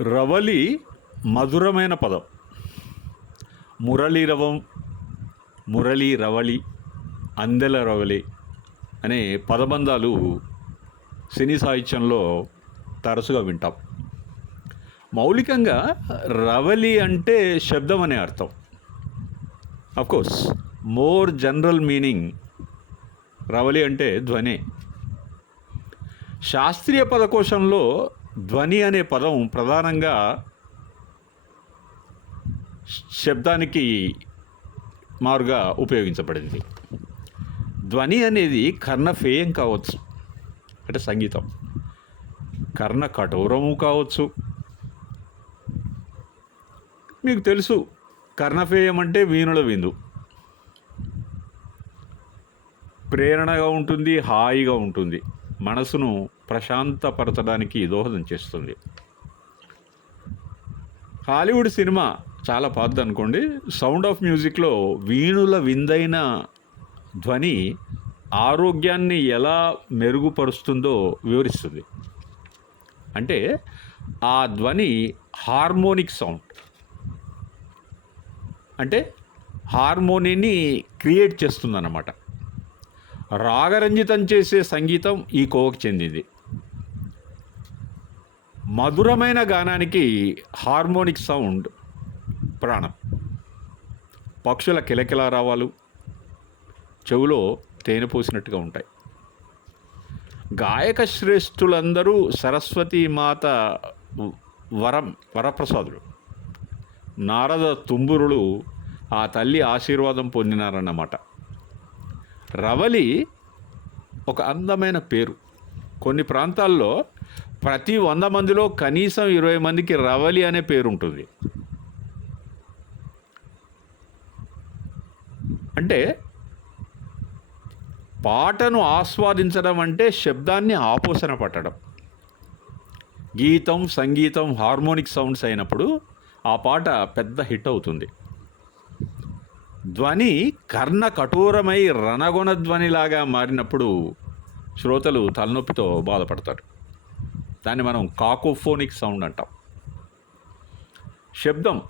రవలి మధురమైన పదం. మురళీరవం మురళీ రవళి అందెల రవలి అనే పదబంధాలు సినీ సాహిత్యంలో తరచుగా వింటాం. మౌలికంగా రవలి అంటే శబ్దం అనే అర్థం. కోర్స్ మోర్ జనరల్ మీనింగ్ రవలి అంటే ధ్వని. శాస్త్రీయ పదకోశంలో ధ్వని అనే పదం ప్రధానంగా శబ్దానికి మారుగా ఉపయోగించబడింది. ధ్వని అనేది కర్ణఫేయం కావచ్చు అంటే సంగీతం. కర్ణ కఠోరము కావచ్చు. మీకు తెలుసు కర్ణఫేయం అంటే వీణుల విందు. ప్రేరణగా ఉంటుంది హాయిగా ఉంటుంది. మనసును ప్రశాంతపరచడానికి దోహదం చేస్తుంది. హాలీవుడ్ సినిమా చాలా పాతది అనుకోండి. సౌండ్ ఆఫ్ మ్యూజిక్లో వీణుల విందైన ధ్వని ఆరోగ్యాన్ని ఎలా మెరుగుపరుస్తుందో వివరిస్తుంది. అంటే ఆ ధ్వని హార్మోనిక్ సౌండ్. అంటే హార్మోనీని క్రియేట్ చేస్తుందన్నమాట. రాగరంజితం చేసే సంగీతం ఈ కోవకు చెందింది. మధురమైన గానానికి హార్మోనిక్ సౌండ్ ప్రాణం. పక్షుల కిలకిలారావాలు చెవులో తేనె పోసినట్టుగా ఉంటాయి. గాయక శ్రేష్ఠులందరూ సరస్వతి మాత వరం వరప్రసాదులు. నారద తుంబురులు ఆ తల్లి ఆశీర్వాదం పొందినారన్నమాట. రవలి ఒక అందమైన పేరు. కొన్ని ప్రాంతాల్లో ప్రతి వంద మందిలో కనీసం ఇరవై మందికి రవలి అనే పేరు ఉంటుంది అంటే పాటను ఆస్వాదించడం అంటే శబ్దాన్ని ఆపోసన పట్టడం. గీతం సంగీతం హార్మోనిక్ సౌండ్స్ అయినప్పుడు ఆ పాట పెద్ద హిట్ అవుతుంది. ధ్వని కర్ణ కఠోరమై రణగుణ ధ్వనిలాగా మారినప్పుడు శ్రోతలు తలనొప్పితో బాధపడతారు. దాన్ని మనం కాకోఫోనిక్ సౌండ్ అంటాం. శబ్దం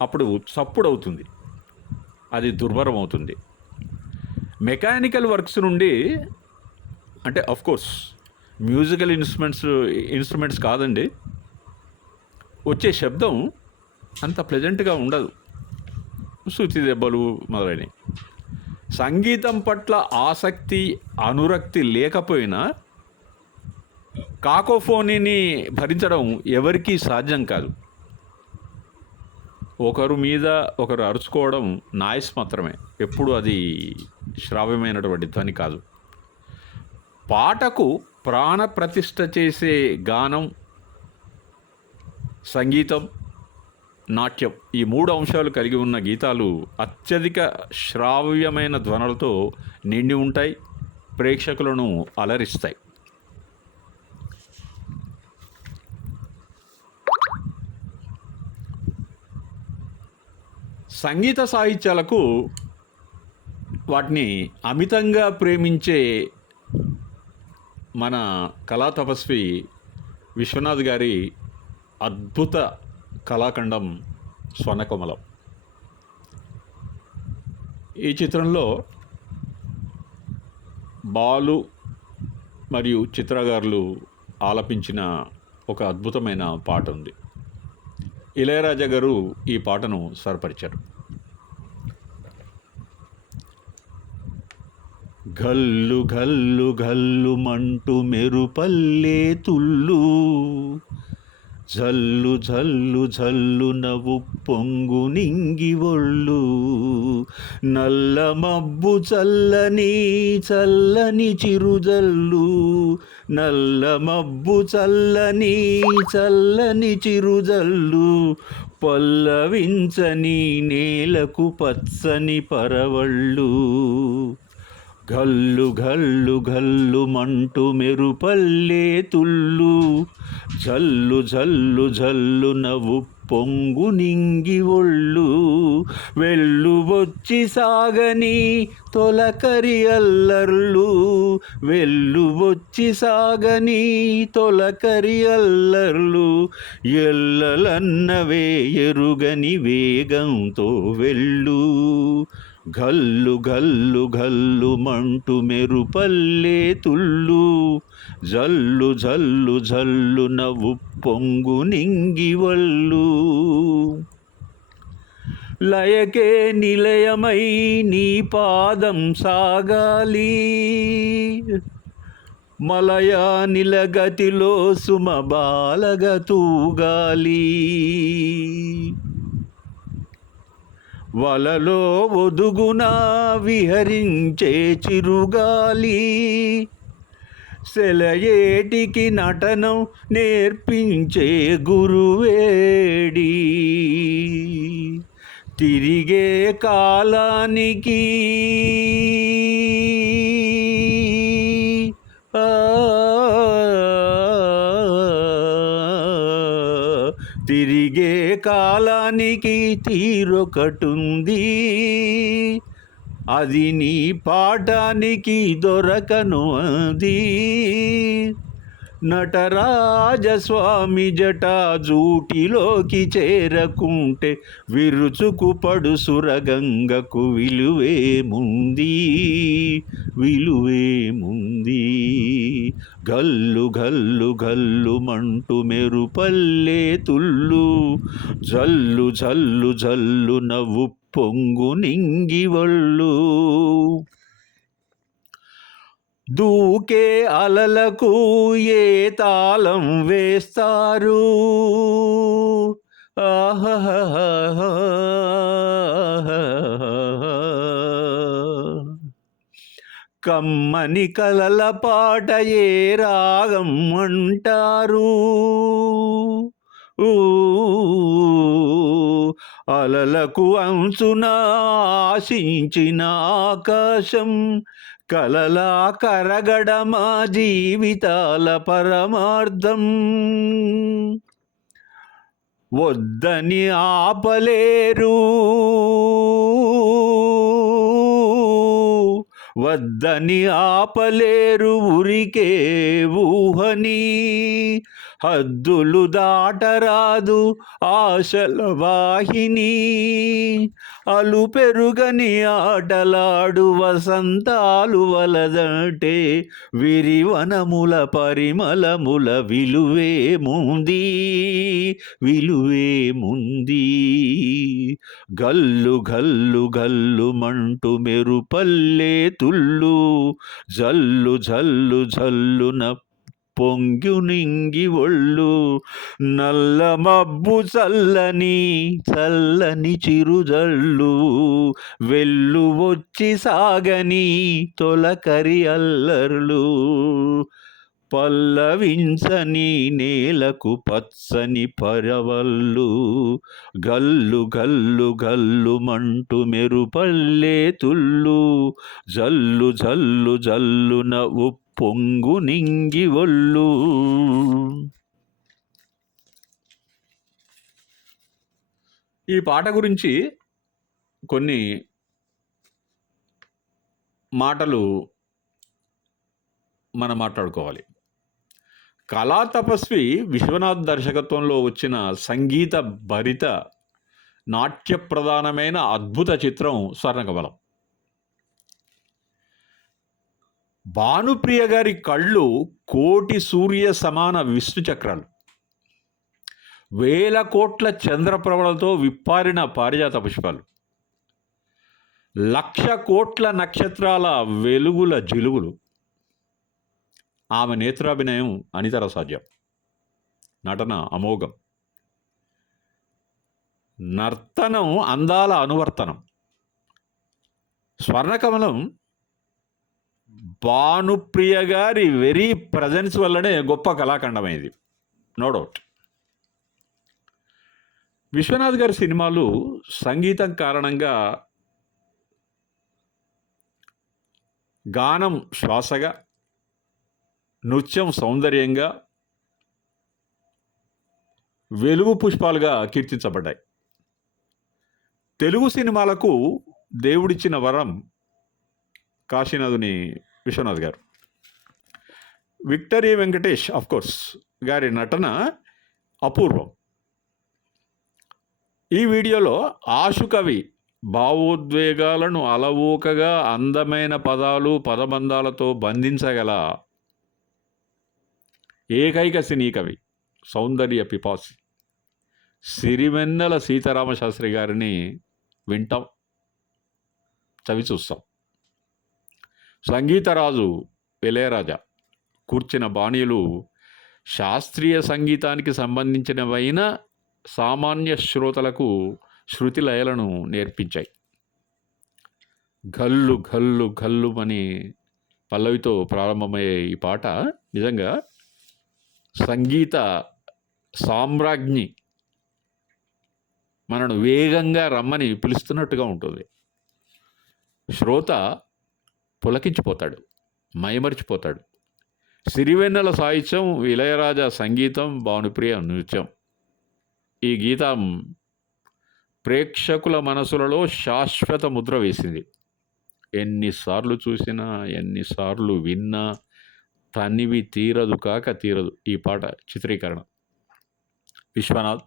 అప్పుడు చప్పుడు అవుతుంది అది దుర్భరం అవుతుంది మెకానికల్ వర్క్స్ నుండి అంటే కోర్స్ మ్యూజికల్ ఇన్స్ట్రుమెంట్స్ ఇన్స్ట్రుమెంట్స్ కాదండి. వచ్చే శబ్దం అంత ప్లెజెంట్గా ఉండదు. శృతి దెబ్బలు మొదలైనవి సంగీతం పట్ల ఆసక్తి అనురక్తి లేకపోయినా కాకోఫోనీని భరించడం ఎవరికీ సాధ్యం కాదు. ఒకరు మీద ఒకరు అరుచుకోవడం నాయిస్ మాత్రమే. ఎప్పుడు అది శ్రావ్యమైనటువంటి ధ్వని కాదు. పాటకు ప్రాణప్రతిష్ఠ చేసే గానం సంగీతం నాట్యం. ఈ మూడు అంశాలు కలిగి ఉన్న గీతాలు అత్యధిక శ్రావ్యమైన ధ్వనులతో నిండి ఉంటాయి ప్రేక్షకులను అలరిస్తాయి. సంగీత సాహిత్యాలకు వాటిని అమితంగా ప్రేమించే మన కళా తపస్వి విశ్వనాథ్ గారి అద్భుత కళాఖండం స్వర్ణకమలం. ఈ చిత్రంలో బాలు మరియు చిత్రగారులు ఆలపించిన ఒక అద్భుతమైన పాట ఉంది ఇళయరాజా గారు ఈ పాటను స్వరపరిచారు. గల్లు గల్లు గల్లు మంటు మెరుపల్లే తుళ్ళు జల్లు జల్లు జల్లు నవ్వు పొంగు నింగి ఒళ్ళు. నల్ల మబ్బు చల్లని చల్లని చిరుజల్లు నల్ల మబ్బు చల్లని చల్లని చిరుజల్లు పల్లవించని నేలకు పచ్చని పరవళ్ళు. గల్లు గల్లు గల్లు మంటు మెరుపల్లే తుల్లు. జల్లు జల్లు జల్లు నవ్వు పొంగు నింగి ఒళ్ళు. వెళ్ళు వచ్చి సాగని తొలకరి అల్లర్లు. వెళ్ళు వచ్చి సాగని తొలకరి అల్లర్లు. ఎల్లలన్నవే ఎరుగని వేగంతో వెళ్ళు. గల్లు గల్లు గల్లు మంటు మెరుపల్లే తుళ్ళు. జల్లు జల్లు జల్లు నవ్వు పొంగు నింగివళ్ళు లయకే నిలయమై నీ పాదం సాగాలి. మలయా నిలగతిలో సుమ బాలగ తూగాలి. వలలో ఒదుగున విహరించే చిరుగాలి. సెలయేటికి నటనం నేర్పించే గురువేడి. తిరిగే కాలానికి. ఆ, తిరిగే కాలానికి తీరొకటుంది. అది నీ పాఠానికి దొరకను అది నటరాజస్వామి జట జూటిలోకి చేరకుంటే విరుచుకు పడు సురగంగకు విలువేముంది విలువేముంది గల్లు గల్లు గల్లు మంటు మెరుపల్లే తుల్లు జల్లు జల్లు జల్లు నవ్వు పొంగు నింగి వళ్ళు. దూకే అలలకు ఏ తాళం వేస్తారు కమ్మని కలల పాట ఏ రాగం అంటారు ఊ, అలలకు అంచున ఆశించిన ఆకాశం కలలా కరగడమా జీవితాల పరమార్థం. వద్దని ఆపలేరు. వద్దని ఆపలేరు ఉరికే ఊహని. హద్దులు దాటరాదు ఆశల వాహిని. అలు పెరుగని ఆటలాడు వసంతాలు వలదంటే విరివనముల పరిమళముల విలువే విలువేముంది విలువేముంది గల్లు గల్లు గల్లు మంటు మెరుపల్లే తుళ్ళు జల్లు జల్లు జల్లున పొంగు నింగి ఒళ్ళు నల్ల మబ్బు చల్లని చల్లని చిరుజల్లు వెళ్ళు వచ్చి సాగని తొలకరి అల్లర్లు. పల్లవించని నేలకు పచ్చని పరవల్లు గల్లు గల్లు గల్లు మంటు మెరుపల్లే తుల్లు జల్లు జల్లు జల్లున ఉప్పొంగు నింగి ఒళ్ళు. ఈ పాట గురించి కొన్ని మాటలు మనం మాట్లాడుకోవాలి. కళా తపస్వి విశ్వనాథ్ దర్శకత్వంలో వచ్చిన సంగీత భరిత నాట్య ప్రధానమైన అద్భుత చిత్రం స్వర్ణకమలం. భానుప్రియ గారి కళ్ళు కోటి సూర్య సమాన విష్ణు చక్రాలు. వేల కోట్ల చంద్రప్రభలతో విప్పారిన పారిజాత పుష్పాలు. లక్ష కోట్ల నక్షత్రాల వెలుగుల జిలుగులు. ఆమె నేత్రాభినయం అనితర సాధ్యం. నటన అమోఘం. నర్తనం అందాల అనువర్తనం. స్వర్ణకమలం భానుప్రియ గారి వెరీ ప్రజెన్స్ వల్లనే గొప్ప కళాఖండమైంది. No doubt. విశ్వనాథ్ గారి సినిమాలు సంగీతం కారణంగా గానం శ్వాసగా నృత్యం సౌందర్యంగా వెలుగు పుష్పాలుగా కీర్తించబడ్డాయి. తెలుగు సినిమాలకు దేవుడిచ్చిన వరం కాశీనాథుని విశ్వనాథ్ గారు. విక్టరీ వెంకటేష్ కోర్స్ గారి నటన అపూర్వం. ఈ వీడియోలో ఆశుకవి భావోద్వేగాలను అలవోకగా అందమైన పదాలు పదబంధాలతో బంధించగల ఏకైక సినీ కవి సౌందర్య పిపాసి. సిరివెన్నెల సీతారామశాస్త్రి గారిని వింటాం చవి చూస్తాం. సంగీతరాజు ఇళయరాజా కూర్చిన బాణీలు శాస్త్రీయ సంగీతానికి సంబంధించినవైన సామాన్య శ్రోతలకు శృతి లయలను నేర్పించాయి. గల్లు గల్లు గల్లు అని పల్లవితో ప్రారంభమయ్యే ఈ పాట నిజంగా సంగీత సామ్రాజ్ఞి మనను వేగంగా రమ్మని పిలుస్తున్నట్టుగా ఉంటుంది. శ్రోత పులకించిపోతాడు మైమరిచిపోతాడు. సిరివెన్నెల సాహిత్యం ఇళయరాజా సంగీతం భానుప్రియ నృత్యం. ఈ గీతం ప్రేక్షకుల మనసులలో శాశ్వత ముద్ర వేసింది. ఎన్నిసార్లు చూసినా ఎన్నిసార్లు విన్నా తనివి తీరదు కాక తీరదు ఈ పాట చిత్రీకరణ. విశ్వనాథ్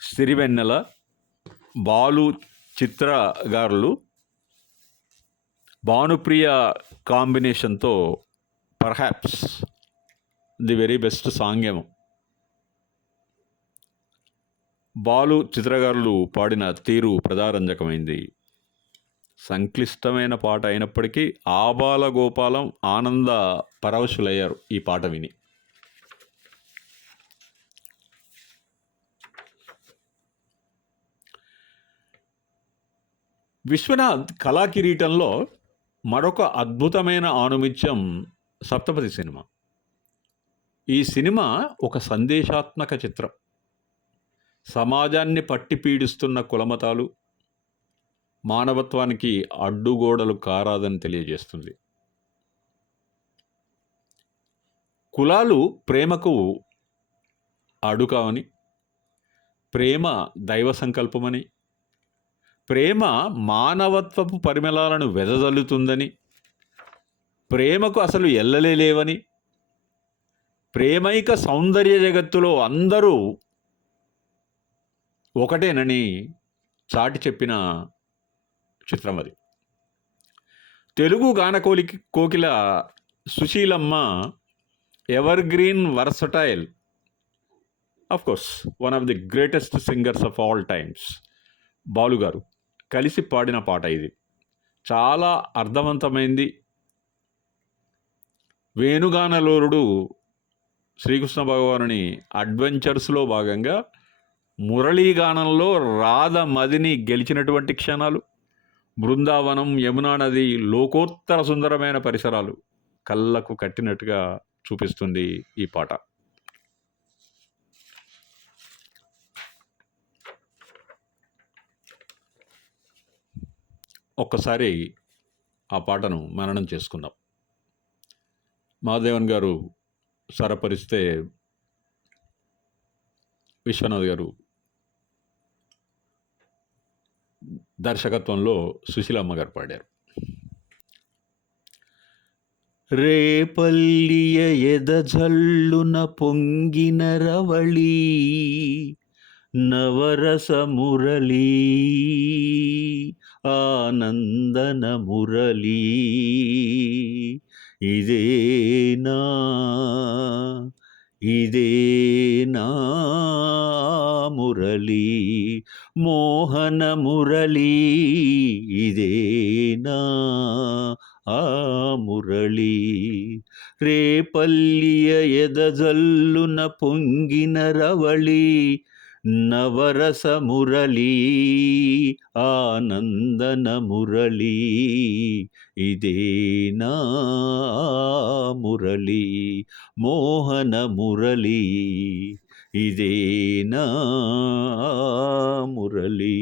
సిరివెన్నెల బాలు చిత్రగారులు భానుప్రియ కాంబినేషన్తో perhaps the very best song ఏమో. బాలు చిత్రగారులు పాడిన తీరు ప్రజారంజకమైంది. సంక్లిష్టమైన పాట అయినప్పటికీ ఆబాల గోపాలం ఆనంద పరవశులయ్యారు ఈ పాట విని. విశ్వనాథ్ కళాకిరీటంలో మరొక అద్భుతమైన ఆనుమిత్యం సప్తపది సినిమా. ఈ సినిమా ఒక సందేశాత్మక చిత్రం. సమాజాన్ని పట్టి పీడిస్తున్న కులమతాలు మానవత్వానికి అడ్డుగోడలు కారాదని తెలియజేస్తుంది. కులాలు ప్రేమకు అడుకావని ప్రేమ దైవ సంకల్పమని ప్రేమ మానవత్వపు పరిమళాలను వెదజల్లుతుందని ప్రేమకు అసలు ఎల్లలే లేవని ప్రేమైక సౌందర్య జగత్తులో అందరూ ఒకటేనని చాటి చెప్పిన చిత్రం అది. తెలుగు గానకోలి కోకిల Susheelamma evergreen versatile of course one of the greatest singers of all times బాలుగారు కలిసి పాడిన పాట ఇది. చాలా అర్థవంతమైంది. వేణుగానలోరుడు శ్రీకృష్ణ భగవానుని అడ్వెంచర్స్లో భాగంగా మురళీగానంలో రాధ మదిని గెలిచినటువంటి క్షణాలు. బృందావనం యమునా నది లోకోత్తర సుందరమైన పరిసరాలు కళ్ళకు కట్టినట్టుగా చూపిస్తుంది ఈ పాట. ఒక్కసారి ఆ పాటను మననం చేసుకుందాం. మహాదేవన్ గారు సరపరిస్తే విశ్వనాథ్ గారు దర్శకత్వంలో సుశీలమ్మ గారు పాడారు. రేపల్లియ ఎదజల్లున పొంగిన రవళి నవరస మురళీ ఆనందన మురళీ. ఇదేనా ఇదేనా మురళీ మోహన మురళీ. ఇదేనా ఆ మురళి రేపల్లియ ఎదజల్లున పొంగిన రవళి నవరస మురళీ ఆనందన మురళీ ఇదేనా మురళీ మోహన మురళీ ఇదేనా మురళీ.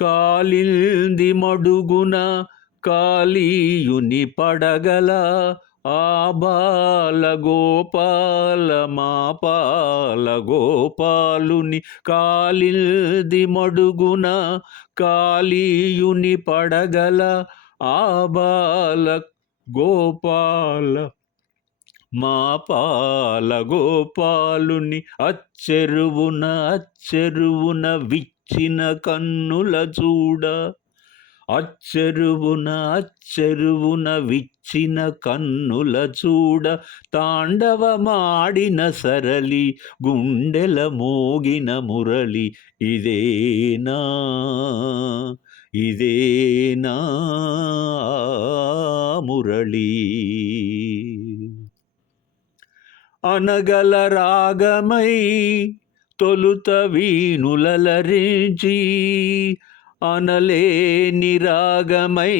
కాలింది మడుగున కాళీయుని పడగల ఆబాల గోపాల మా పాల గోపాలుని కాలిల్ది మడుగున కాళీయుని పడగల ఆబాల గోపాల మా పాల గోపాలుని అచ్చెరువున అచ్చెరువున అచ్చిన కన్నుల చూడ అచ్చరువున అచ్చరువున విచ్చిన కన్నుల చూడ తాండవమాడిన సరళి గుండెల మోగిన మురళి ఇదేనా ఇదేనా మురళి. అనగల రాగమై తొలుత వీణులరించి అనలేని రాగమై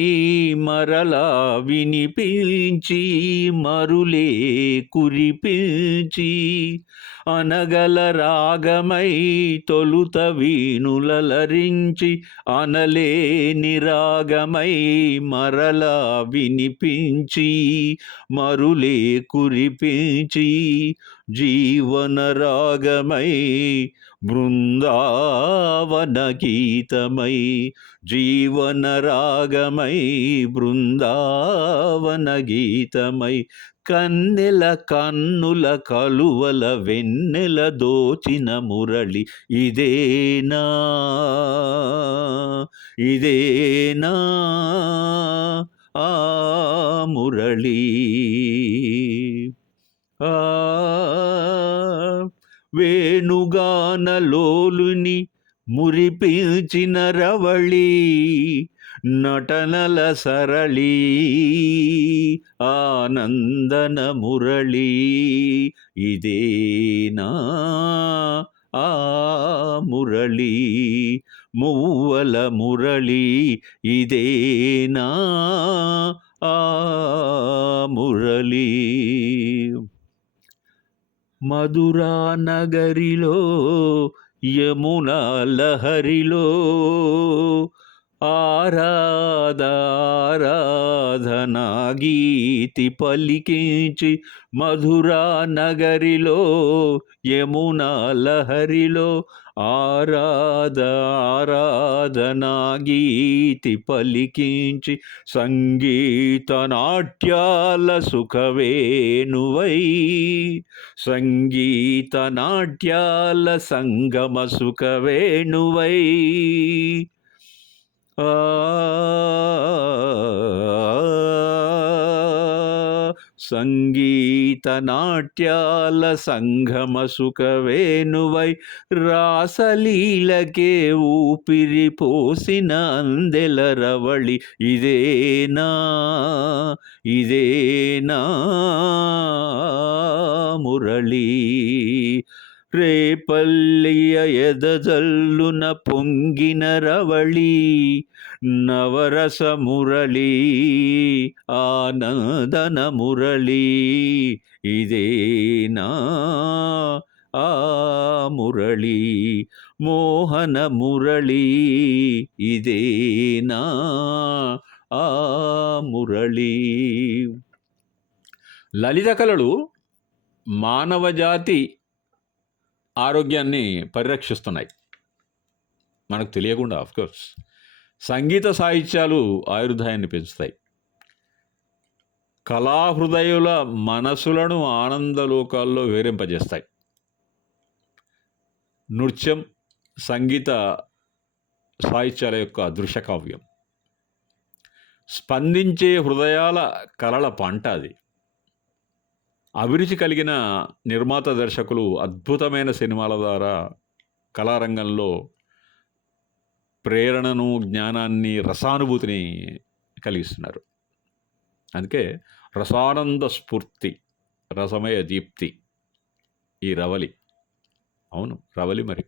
మరలా వినిపించి మరులే కురిపించి అనగల రాగమై తొలుత వీణులరించి అనలేని రాగమై మరలా వినిపించి మరులే కురిపించి జీవనరాగమై బృందావన గీతమై జీవనరాగమై బృందావన గీతమై కన్నెల కన్నుల కలువల వెన్నెల దోచిన మురళి ఇదేనా? ఇదేనా? ఆ మురళీ వేణుగానలోలుని మురిపించిన రవళి నటనల సరళి ఆనందన మురళి ఇదేనా ఆ మురళి మువ్వల మురళి ఇదేనా ఆ మురళి మధురా నగరిలో యమునా లహరిలో ఆరాధారాధనా గీతి పలికించి మధురా నగరిలో యమునా లహరిలో ఆరాధారాధనా గీతి పలికించి సంగీత నాట్యాల సుఖవేణువై. సంగీత నాట్యాల సంగమ సుఖవేణువై. ఆ సంగీత నాట్యాల సంగమ సుఖవేణువై రాసలీలకే ఊపిరి పోసిన అందెల రవళి ఇదేనా? ఇదేనా? మురళి రేపల్లియ ఎదజల్లున పొంగిన రవళీ నవరస మురళీ ఆనందన మురళి ఇదేనా ఆ మురళి? మోహన మురళి ఇదేనా ఆ మురళి? లలిత కళలు మానవజాతి ఆరోగ్యాన్ని పరిరక్షిస్తున్నాయి. మనకు తెలియకుండా కోర్స్ సంగీత సాహిత్యాలు ఆయుర్దాయాన్ని పెంచుతాయి. కళాహృదయుల మనసులను ఆనందలోకాల్లో వేరింపజేస్తాయి. నృత్యం సంగీత సాహిత్యాల యొక్క దృశ్యకావ్యం స్పందించే హృదయాల కలల పంట అది. అభిరుచి కలిగిన నిర్మాత దర్శకులు అద్భుతమైన సినిమాల ద్వారా కళారంగంలో ప్రేరణను జ్ఞానాన్ని రసానుభూతిని కలిగిస్తున్నారు. అందుకే రసానంద స్ఫూర్తి రసమయ దీప్తి ఈ రవలి. అవును రవలి మరి.